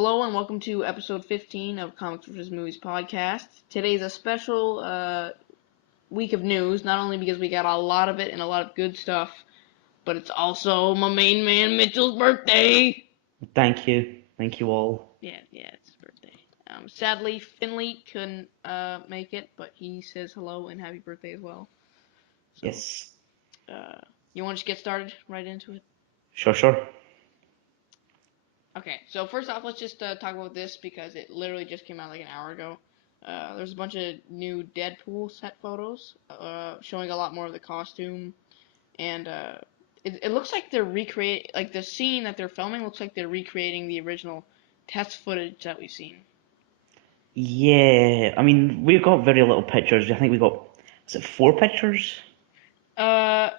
Hello and welcome to episode 15 of Comics vs. Movies podcast. Today's a special week of news, not only because we got a lot of it and a lot of good stuff, but it's also my main man Mitchell's birthday. Thank you. Thank you all. Yeah, it's his birthday. Sadly, Finley couldn't make it, but he says hello and happy birthday as well. So, Yes. you want to just get started right into it? Sure. Okay, so first off, let's just talk about this because it literally just came out like an hour ago. There's a bunch of new Deadpool set photos showing a lot more of the costume, and it looks like they're recreating, like the scene that they're filming looks like they're recreating the original test footage that we've seen. Yeah, I mean, we've got very little pictures. I think we got, is it 4 pictures? Uh,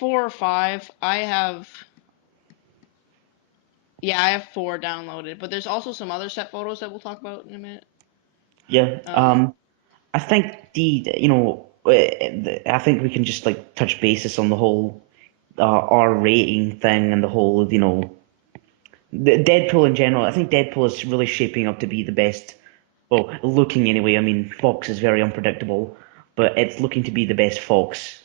4 or 5. I have 4 downloaded, but there's also some other set photos that we'll talk about in a minute. Yeah. Um, I think I think we can just like touch basis on the whole R rating thing and the whole, the Deadpool in general. I think Deadpool is really shaping up to be the best. Well, looking anyway. I mean, Fox is very unpredictable, but it's looking to be the best Fox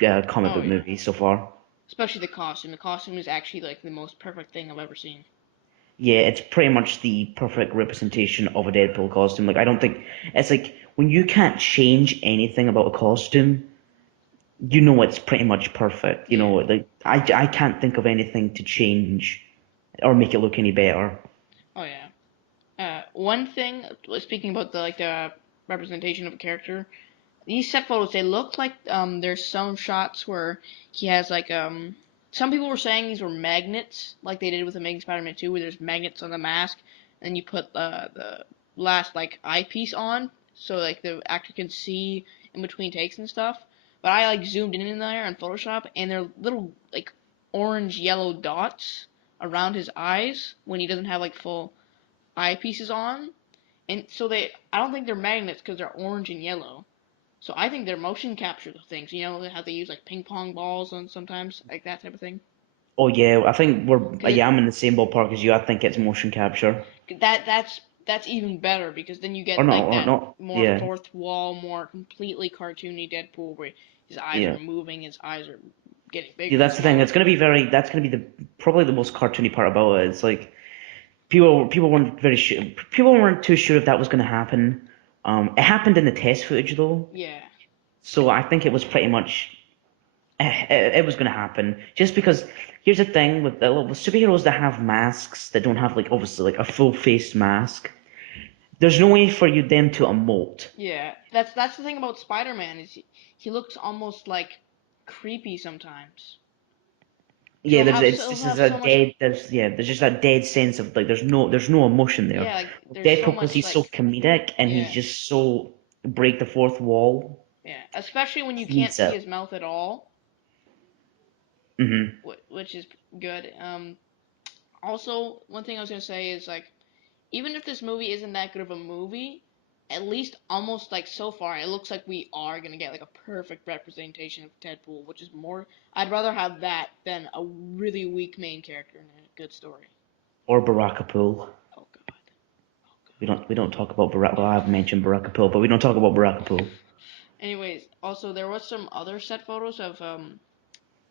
comic oh book yeah, movie so far. especially the costume. The costume is actually like the most perfect thing I've ever seen. Yeah, it's pretty much the perfect representation of a Deadpool costume. Like, I don't think it's like when you can't change anything about a costume, you know it's pretty much perfect. Yeah. Like I can't think of anything to change or make it look any better. Oh yeah. One thing, speaking about the representation of a character, these set photos they look like there's some shots where he has some people were saying these were magnets like they did with Amazing Spider-Man 2 where there's magnets on the mask and you put the last like eyepiece on so like the actor can see in between takes and stuff. But I like zoomed in there on Photoshop and they're little like orange yellow dots around his eyes when he doesn't have like full eyepieces on, and so I don't think they're magnets because they're orange and yellow. So I think they're motion capture things. You know how they use like ping pong balls and sometimes like that type of thing. Oh yeah, I think Cause I'm in the same ballpark as you. I think it's motion capture. that's even better because then you Or get not, like or that not. more Yeah, fourth wall, more completely cartoony Deadpool where his eyes are yeah. moving, his eyes are getting Yeah, bigger and that's the thing. smaller. That's gonna be the probably the most cartoony part about it. It's like people weren't very sure. People weren't too sure if that was going to happen. It happened in the test footage though, Yeah. so I think it was pretty much it was going to happen. Just because here's the thing with superheroes that have masks that don't have like obviously like a full face mask. There's no way for you them to emote. Yeah, that's the thing about Spider-Man is he looks almost like creepy sometimes. Cause Yeah, he'll this is have a so much dead there's just a dead sense of like there's no emotion there. yeah, like there's so Deadpool because much he's so like comedic and he's yeah, just so break the fourth wall. yeah, especially when you He can't needs see it. his mouth at all, Hmm. which is good. Also one thing I was gonna say is like even if this movie isn't that good of a movie, at least almost like so far it looks like we are gonna get like a perfect representation of Deadpool, which is more. I'd rather have that than a really weak main character in a good story. Or Barakapool. Oh God. Oh We God. don't talk about Barak. Well, Yeah. I've mentioned Barakapool, but we don't talk about Barakapool. Anyways, also there was some other set photos of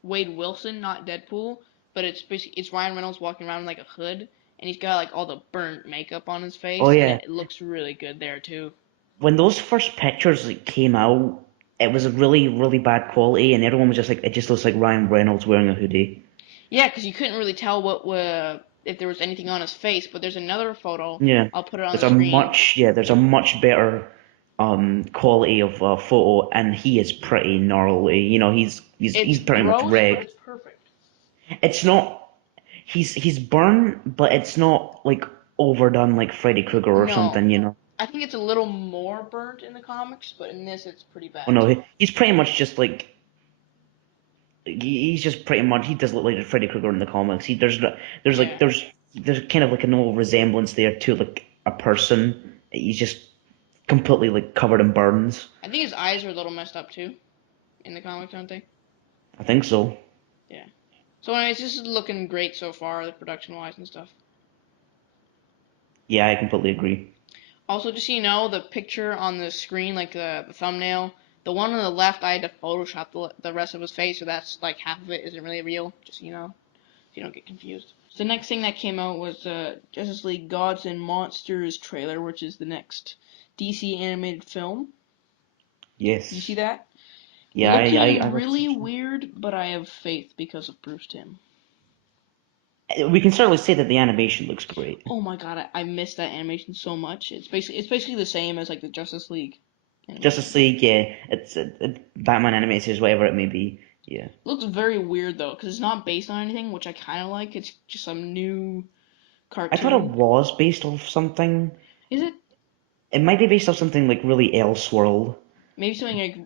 Wade Wilson, not Deadpool, but it's Ryan Reynolds walking around in like a hood, and he's got like all the burnt makeup on his Oh face, and yeah, it looks really good there too. when those first pictures like came out, it was a really bad quality, and everyone was just like, it just looks like Ryan Reynolds wearing a hoodie. Yeah, because you couldn't really tell if there was anything on his face, but there's another photo. Yeah, I'll put it on the screen. there's a much better quality of photo, and he is pretty gnarly. It's He's pretty much gross, but wrecked. it's perfect. It's not he's burned, but it's not like overdone like Freddy Krueger or No, something. I think it's a little more burnt in the comics, but in this it's pretty Oh bad no, too. he's pretty much just like he's just pretty much he does look like Freddy Krueger in the comics. There's like Yeah, there's kind of like a no resemblance there to like a person. He's just completely like covered in burns. I think his eyes are a little messed up too in the comics, aren't they? I think so. Yeah. So anyways, this is looking great so far, the production wise and stuff. Yeah, I completely agree. Also, just so you know, the picture on the screen, like the thumbnail, the one on the left, I had to Photoshop the rest of his face, so that's like half of it isn't really real. Just so you know, so you don't get confused. So the next thing that came out was Justice League Gods and Monsters trailer, which is the next DC animated film. Did you see Yes. that? Yeah, I Looking watched really it. weird, but I have faith because of Bruce Timm. We can certainly say that the animation looks great. Oh my god, I miss that animation so much. It's basically the same as like the Justice League Justice animation. League, yeah, it's Batman animated series, whatever it may be. Yeah. It looks very weird though, because it's not based on anything, which I kind of like. It's just some new I thought it cartoon. was based off something. Is it? It might be based off something like really Elseworld. Maybe something like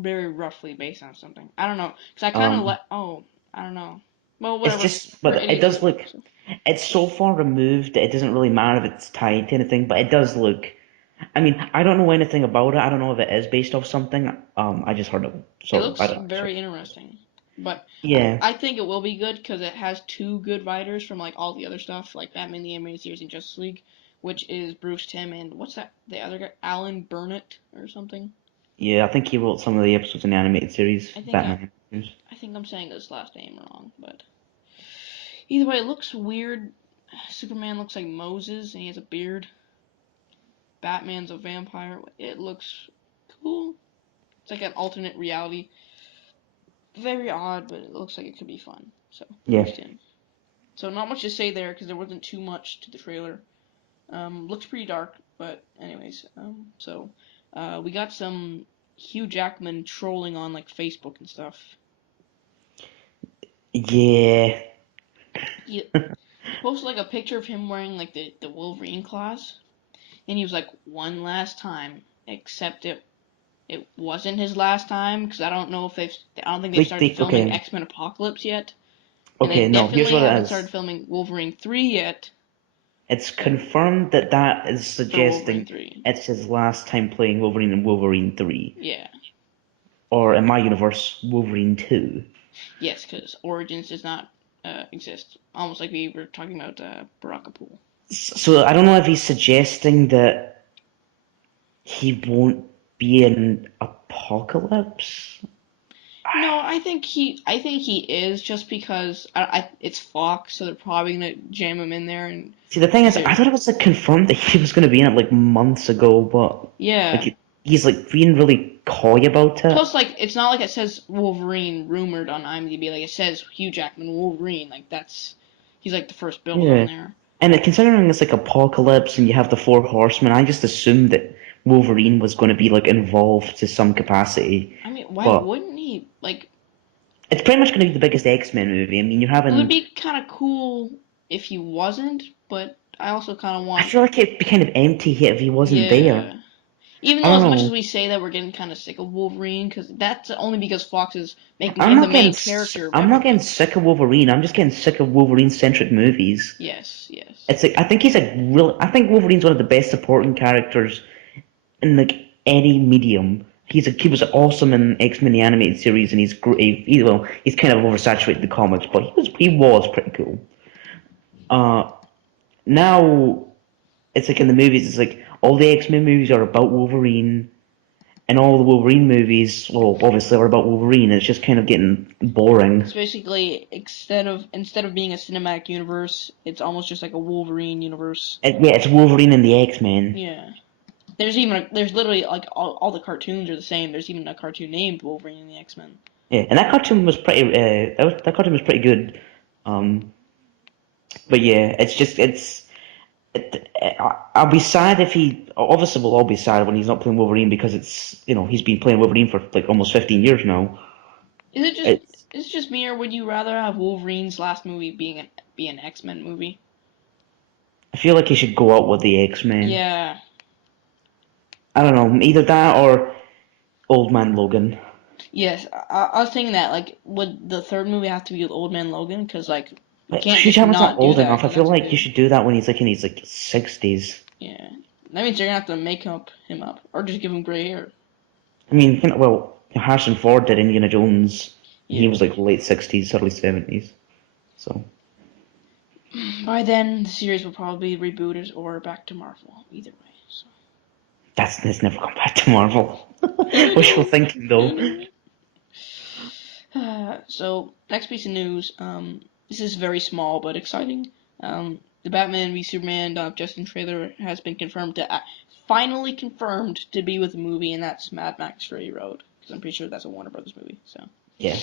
very roughly based on something. I don't know, because I kind of Um, like. Oh, I don't know. Well, it's whatever. just, For but it any. does look. It's so far removed that it doesn't really matter if it's tied to anything. But it does look. I mean, I don't know anything about it. I don't know if it is based off something. I just heard it, It so I looks don't actually. very interesting, but Yeah, I think it will be good because it has two good writers from like all the other stuff, like Batman the Animated Series and Justice League, which is Bruce Timm and what's that? The other guy, Alan Burnett or something. yeah. I think he wrote some of the episodes in the animated series, I think I, Batman series. I think I'm saying his last name wrong, but either way, it looks weird. Superman looks like Moses and he has a beard. Batman's a vampire. It looks cool. It's like an alternate reality. Very odd, but it looks like it could be fun. So Yeah, Bruce Timm. So not much to say there because there wasn't too much to the trailer. Looks pretty dark, but anyways. We got some Hugh Jackman trolling on like Facebook and stuff. yeah. He posted like a picture of him wearing like the Wolverine claws, and he was like one last time, except it wasn't his last time because I don't think they've started filming Okay, X-Men Apocalypse yet, and they okay. No, here's definitely what it haven't is. started filming Wolverine 3 yet It's confirmed that that is for Wolverine suggesting 3. it's his last time playing Wolverine in Wolverine 3, Yeah. or in my universe, Wolverine 2. Yes, because Origins does not exist. Almost like we were talking about Barakapool. So I don't know if he's suggesting that he won't be in Apocalypse. No, I think he is just because it's Fox, so they're probably gonna jam him in there, and See, the thing because is, they're I thought it was like confirmed that he was going to be in it like months ago, but yeah. like he's like being really coy about it. Plus, like it's not like it says Wolverine rumored on IMDb. Like it says Hugh Jackman Wolverine. Like he's like the first build on Yeah. there. And considering it's like Apocalypse and you have the Four Horsemen, I just assumed that Wolverine was going to be like involved to some capacity. I mean, why But wouldn't he? Like it's pretty much going to be the biggest X-Men movie. I mean, you're it would having. be kind of cool if he wasn't, but I also kind of I want feel like it'd be kind of empty if he wasn't there. yeah. Even I though don't as much as know. we say that we're getting kind of sick of Wolverine, because that's only because Fox is making I'm him the not main character of I'm not getting everything. sick of Wolverine. I'm just getting sick of Wolverine-centric movies. Yes, yes. It's like I think I think Wolverine's one of the best supporting characters in like any medium. He was awesome in X-Men the animated series, and he's great. Well, he's kind of oversaturated the comics, but he was pretty cool. Uh, Now it's like in the movies, it's like all the X-Men movies are about Wolverine, and all the Wolverine movies, well, obviously are about Wolverine. It's just kind of getting boring. It's basically instead of being a cinematic universe, it's almost just like a Wolverine universe. Yeah, it's Wolverine and the X-Men. Yeah. There's literally like all the cartoons are the same. There's even a cartoon named Wolverine and the X-Men. Yeah, and that cartoon was pretty. That cartoon was pretty good. Um, but yeah, it's just it's. I'll be sad if he. Obviously, we'll all be sad when he's not playing Wolverine because he's been playing Wolverine for like almost 15 years now. Is it just It's. is it just me, or would you rather have Wolverine's last movie be an X-Men movie? I feel like he should go out with the X-Men. Yeah. I don't know, either that or Old Man Logan. Yes, I was thinking that. Like, would the third movie have to be with Old Man Logan? Because like, you But can't Hugh just Jackman's not not do old that enough. I because feel that's like you big. should do that when he's like in his like 60s. Yeah, that means they're gonna have to make him up, or just give him gray hair. I mean, well, Harrison Ford did Indiana Jones, and he Yeah. was like late 60s, early 70s. So By then, the series will probably be rebooted or back to Marvel. Either way. So. That's never come back to Marvel. I Wishful know. thinking, I though. know. So next piece of news. This is very small but exciting. The Batman v Superman Justin trailer has been confirmed to finally confirmed to be with the movie, and that's Mad Max Fury Road. Because I'm pretty sure that's a Warner Brothers movie. So. Yeah.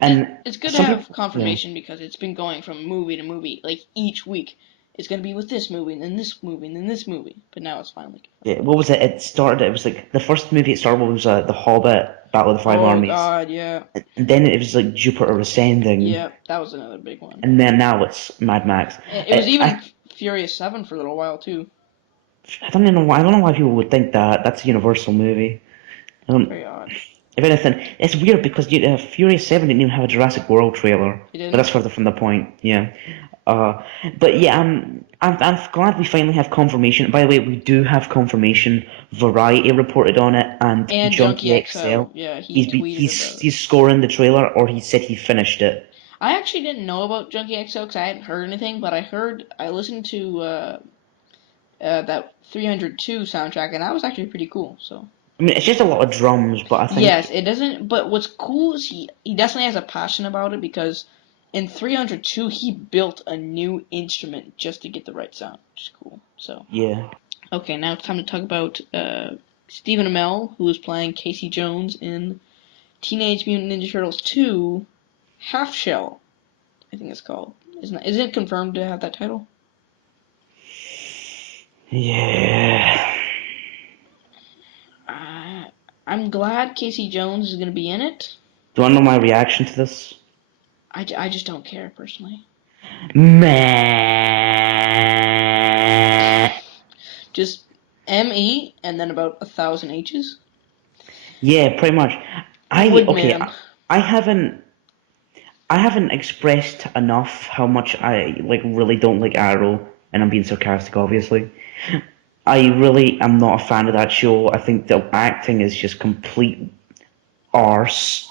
And And it's good to some have people, yeah. confirmation because it's been going from movie to movie, like each week. It's gonna be with this movie, and then this movie, and then this movie. But now it's finally confirmed. Yeah, what was it? It was like the first movie it started with was The Hobbit, Battle of the Five Oh Armies. God, yeah, And then it was like Jupiter Ascending. yeah, that was another big one. And then now it's Mad Max. It was I even Furious 7 for a little while too. I don't even know why. I don't know why people would think that. That's a Universal movie. I don't, Very odd. if anything, it's weird because Furious 7 didn't even have a Jurassic World trailer. It But that's didn't. further from the point. Yeah. But yeah, I'm glad we finally have confirmation. By the way, we do have confirmation. Variety reported on it, and And Junkie Junkie XL, XL. yeah, he He's tweeted about it. he's scoring the trailer, or he said he finished it. I actually didn't know about Junkie XL because I hadn't heard anything, but I listened to that 302 soundtrack, and that was actually pretty cool. So. I mean, it's just a lot of drums, but I Yes, think it doesn't. But what's cool is he definitely has a passion about it because in 302 he built a new instrument just to get the right sound, which is cool. So yeah, okay, now it's time to talk about Stephen Amell, who is playing Casey Jones in Teenage Mutant Ninja Turtles 2, Half Shell. I think it's called. Isn't it confirmed to have that title? yeah. Uh, I'm glad Casey Jones is going to be in it. Do you want to know my reaction to this? I just don't care personally. Meh. Just ME and then about 1,000 H's. Yeah, pretty much. Okay. Woodman. I haven't I haven't expressed enough how much I like really don't like Arrow, and I'm being sarcastic, obviously. I really am not a fan of that show. I think the acting is just complete arse.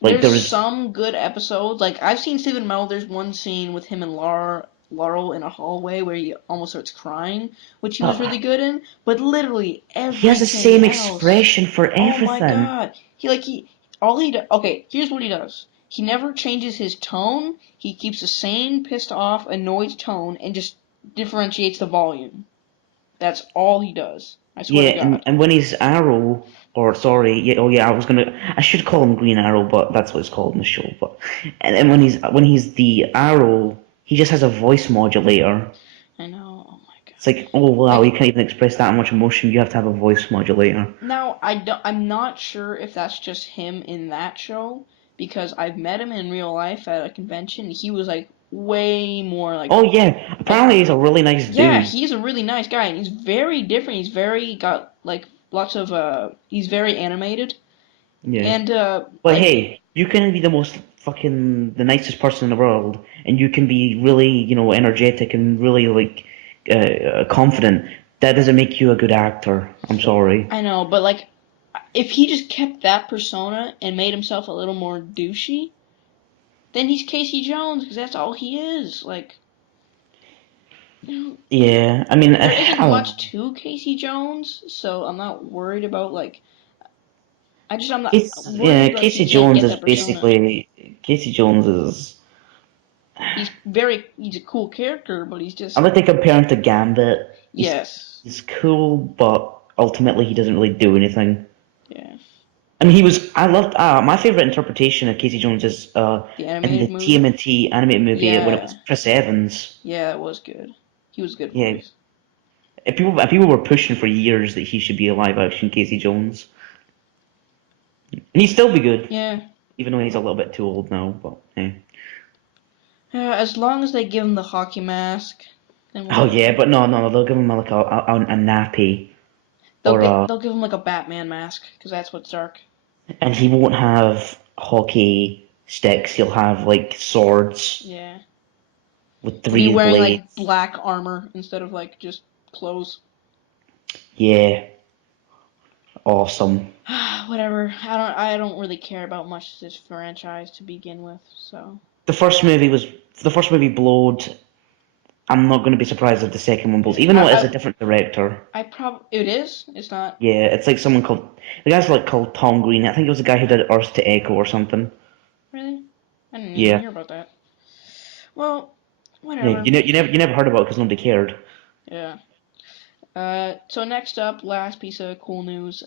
Like There's there is, some good episodes. Like I've seen Stephen Amell. There's one scene with him and Laurel in a hallway where he almost starts crying, which he was uh, really good in. But literally he has the everything same else. expression for Oh my everything. God. He all he does. Okay, here's what he does. He never changes his tone. He keeps the same pissed off, annoyed tone, and just differentiates the volume. That's all he does. I swear Yeah, to God. and when he's Arrow, or sorry, yeah, oh yeah, I should call him Green Arrow, but that's what it's called in the show. But and when he's the Arrow, he just has a voice modulator. I know. Oh my It's God. like, oh wow, Like you can't even express that much emotion. You have to have a voice modulator. now, I'm not sure if that's just him in that show because I've met him in real life at a convention. He was like way more Oh yeah, like apparently he's a really nice yeah, dude. he's a really nice guy and he's very different. He's very got like lots of he's very animated Yeah. and But like hey, you can be the most fucking the nicest person in the world, and you can be really, energetic and really like confident. That doesn't make you a good actor. I'm sorry. I know, but like if he just kept that persona and made himself a little more douchey, then he's Casey Jones because that's all he is. Like you know, Yeah, I mean, there I isn't don't know. much to Casey Jones, so I'm not worried about like I'm not Yeah, worried like he can't get that persona. Casey Jones is. He's a cool character, but he's I just like to compare him to Gambit. yes. He's cool, but ultimately he doesn't really do anything. Yeah. I mean, he was. I loved. My favorite interpretation of Casey Jones is The in the animated movie? TMNT animated movie when it Yeah. was Chris Evans. Yeah, it was good. He was good Yeah, voice. people were pushing for years that he should be a live action Casey Jones, and he'd still be good, Yeah. even though he's a little bit too old now. But hey. As long as they give him the hockey mask, then we'll Oh be yeah, good. but no, they'll give him like a nappy or They'll give him like a Batman mask because that's what's dark. and he won't have hockey sticks. He'll have like swords Yeah. with He'll be three wearing like blades. black armor instead of like just clothes. Yeah, awesome. Whatever. I don't really care about much of this franchise to begin with, so The first movie blowed. I'm not going to be surprised if the second one blows, even though it is a different director. It is. It's not Yeah, it's like someone called the guy's like called Tom Green. I think it was the guy who did Earth to Echo or something. really. I didn't even Yeah, hear about that. Well, yeah. whatever. You never heard about it because nobody cared. Yeah. So next up, last piece of cool news.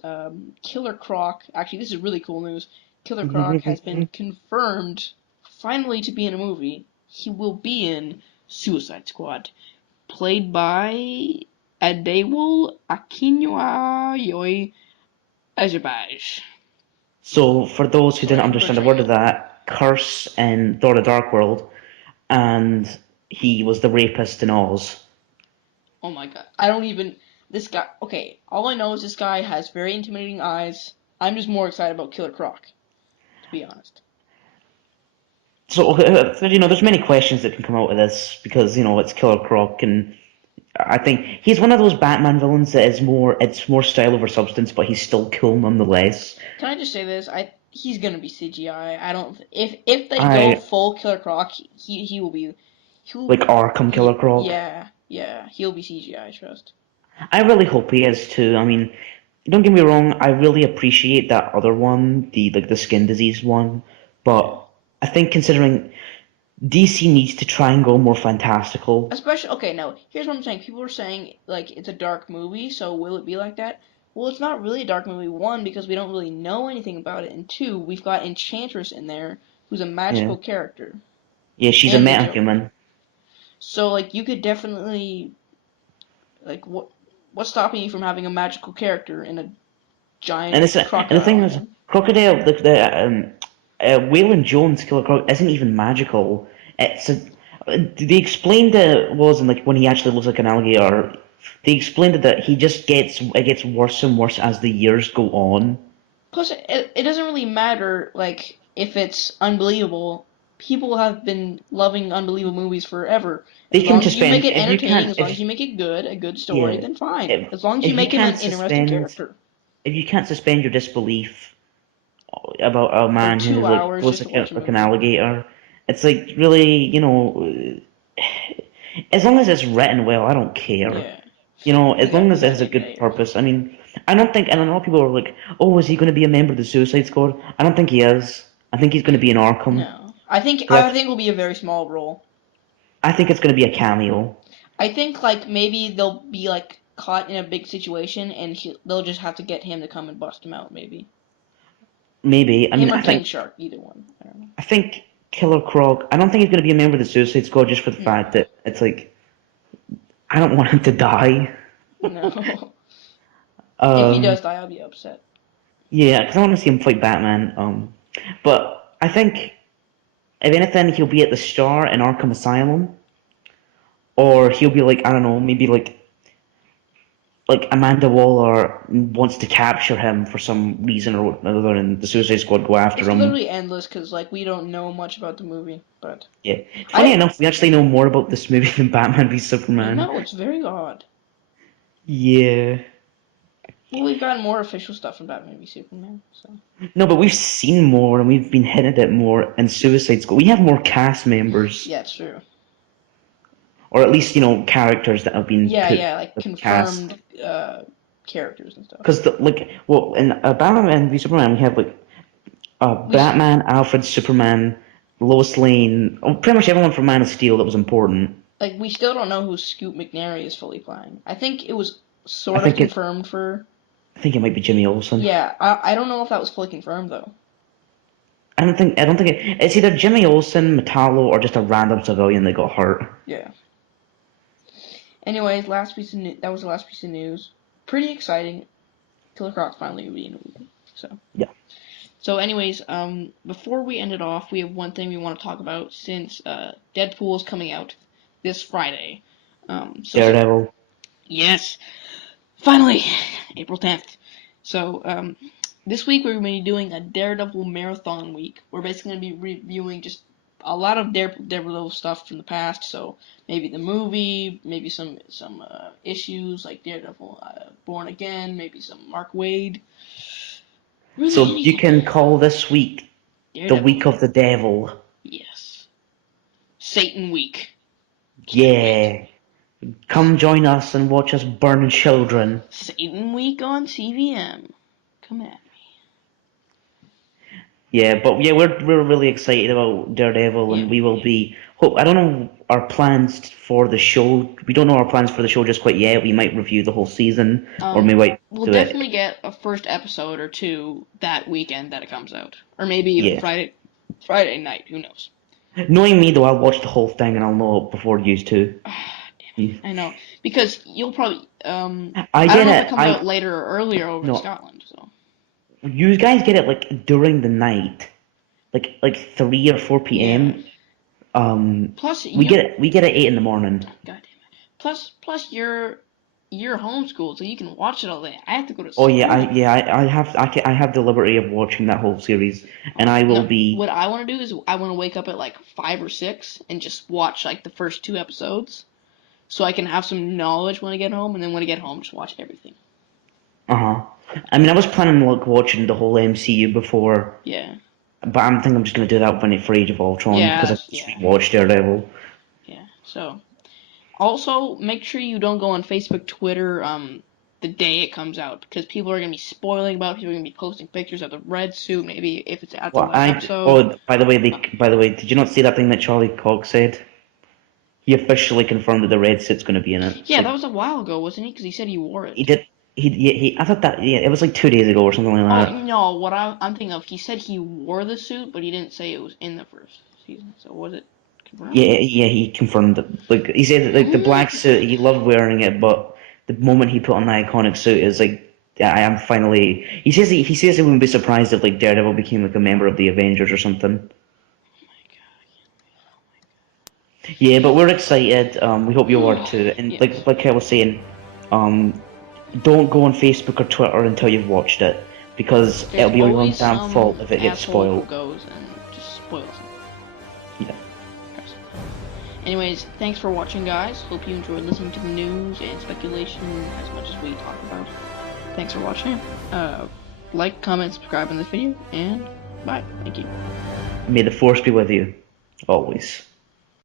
Killer Croc. Actually, this is really cool news. Killer Croc has been confirmed finally to be in a movie. He will be in Suicide Squad, played by Adewale Akinyoye Ajibaj. So for those who didn't Sorry, understand a butchering word of it. that, Curse in Thor: The Dark World, and he was the rapist in Oz. Oh my god. I don't even. This guy. Okay, all I know is this guy has very intimidating eyes. I'm just more excited about Killer Croc, to be honest. So there's many questions that can come out of this because it's Killer Croc, and I think he's one of those Batman villains that is it's more style over substance, but he's still cool nonetheless. Can I just say this? He's gonna be CGI. I don't. If they go I full Killer Croc, he will be. like Arkham Killer Croc. Yeah. He'll be CGI. Trust. I really hope he is too. I mean, don't get me wrong, I really appreciate that other one, the skin disease one, Yeah. but I think considering DC needs to try and go more fantastical. Especially, okay, now, here's what I'm saying. People are saying, like, it's a dark movie, so will it be like that? Well, it's not really a dark movie, one, because we don't really know anything about it, and two, we've got Enchantress in there, who's a Yeah, magical character, yeah, she's a and the Joker. metahuman, So, like, you could definitely, like, what's stopping you from having a magical character in a and giant the crocodile, thing is, man? Crocodile, Waylon Jones Killer Croc isn't even magical. It's a they explained it was in like when he actually looks like an alligator. They explained it that he just gets worse and worse as the years go on. Plus, it doesn't really matter, like, if it's unbelievable. People have been loving unbelievable movies forever. They As can long as you make suspend it if you entertaining, can't as long as if you make it good, a good story, yeah then fine. if As long as you if you make him an can't interesting suspend character. if you can't suspend your disbelief about a For man who two like hours looks just to watch a like an movie. alligator, it's like really as long as it's written well, I don't care. Yeah. As long as it has a Exactly, yeah, good yeah. purpose. I mean, I don't think, and I know people are like, oh, is he going to be a member of the Suicide Squad? I don't think he is. I think he's going to be in Arkham. No. I think 'Cause I think it'll be a very small role. I think it's going to be a cameo. I think like maybe they'll be like caught in a big situation and they'll just have to get him to come and bust him out maybe. Maybe. I Him mean, or King Shark, either one. I don't know. I think Killer Croc. I don't think he's going to be a member of the Suicide Squad just for the fact No. that it's like I don't want him to die. No. If he Um, does die, I'll be upset. yeah, because I want to see him fight Batman. But I think if anything, he'll be at the Star in Arkham Asylum, or he'll be like I don't know, maybe like Amanda Waller wants to capture him for some reason or another, and the Suicide Squad go after It's him. literally endless because like we don't know much about the movie, but Yeah. Funny I enough, we actually know more about this movie than Batman v I Superman. know it's very odd. Yeah. Well, we've gotten more official stuff from Batman v Superman, so No, but we've seen more and we've been hinted at more in Suicide Squad. We have more cast members, yeah, it's true. or at least characters that have been Yeah, put yeah, like as cast. confirmed characters and stuff. Because well, in Batman v Superman, we have like We Batman, Alfred, Superman, Lois Lane, pretty much everyone from Man of Steel that was important. we still don't know who Scoot McNairy is fully playing. I think it was I sort of think it. confirmed for. I think it might be Jimmy Olsen. Yeah, I don't know if that was fully confirmed though. I don't think it's either Jimmy Olsen, Metallo, or just a random civilian that got hurt. Yeah. Anyways, that was the last piece of news. Pretty exciting. Killer Croc finally will be in a movie. So. Yeah. So, anyways, before we end it off, we have one thing we want to talk about since Deadpool is coming out this Friday. Daredevil. Yes, finally, April 10th. So, this week we're going to be doing a Daredevil marathon week. We're basically going to be reviewing just a lot of Daredevil stuff from the past. So maybe the movie, maybe some issues like Daredevil Born Again, maybe some Mark Waid. So Really you anything. can call this week the Daredevil week of week. the devil. Yes. Satan week. Can't wait. Yeah. Come join us and watch us burn children. Satan Week on CVM. Come at me. Yeah, but yeah, we're really excited about Daredevil, Yeah. and we will be. Hope I don't know our plans for the show. We don't know our plans for the show just quite yet. We might review the whole season, or we might We'll do it. definitely get a first episode or two that weekend that it comes out, or maybe even Yeah. Friday night. Who knows? Knowing me though, I'll watch the whole thing and I'll know it before you two. I know because you'll probably I I don't get know if it it. comes out later or earlier over in No, Scotland. So you guys get it like during the night, like 3 or 4 p.m. yeah. Um, Plus we you, get it. We get it 8 in the morning. God damn it. Plus you're homeschooled, so you can watch it all day. I have to go to Oh yeah, school. I have the liberty of watching that whole series, and I will No, be. what I want to do is I want to wake up at like 5 or 6 and just watch like the first 2 episodes, so I can have some knowledge when I get home, and then when I get home, just watch everything. Uh-huh. I mean, I was planning like watching the whole MCU before, Yeah. but I'm thinking I'm just gonna do that when it for Age of Ultron Yeah. because I just Yeah. rewatched Daredevil. Yeah. So also make sure you don't go on Facebook, Twitter, the day it comes out because people are gonna be spoiling about it. People are gonna be posting pictures of the red suit, maybe if it's at the Well, last episode. by the way, did you not see that thing that Charlie Cox said? He officially confirmed that the red suit's gonna be in it. Yeah, So that was a while ago, wasn't he? Because he said he wore he it. did. I thought that. Yeah, it was like 2 days ago or something Oh like that. no, what I'm thinking of, he said he wore the suit, but he didn't say it was in the first season. So was it confirmed? Yeah, he confirmed it. Like he said, that, like the Oh my black suit, god. he loved wearing it, but the moment he put on the iconic suit is like, yeah, I am finally. He says he wouldn't be surprised if like Daredevil became like a member of the Avengers or something. Yeah, but we're excited. We hope you are Oh too. And yes. like I was saying, um, don't go on Facebook or Twitter until you've watched it because There's it'll be your own always damn fault some if it gets asshole who spoiled. goes and just spoils it. Yeah. Anyways, thanks for watching, guys. Hope you enjoyed listening to the news and speculation as much as we talk about. Thanks for watching. Like, comment, subscribe on this video, and bye. Thank you. May the force be with you always.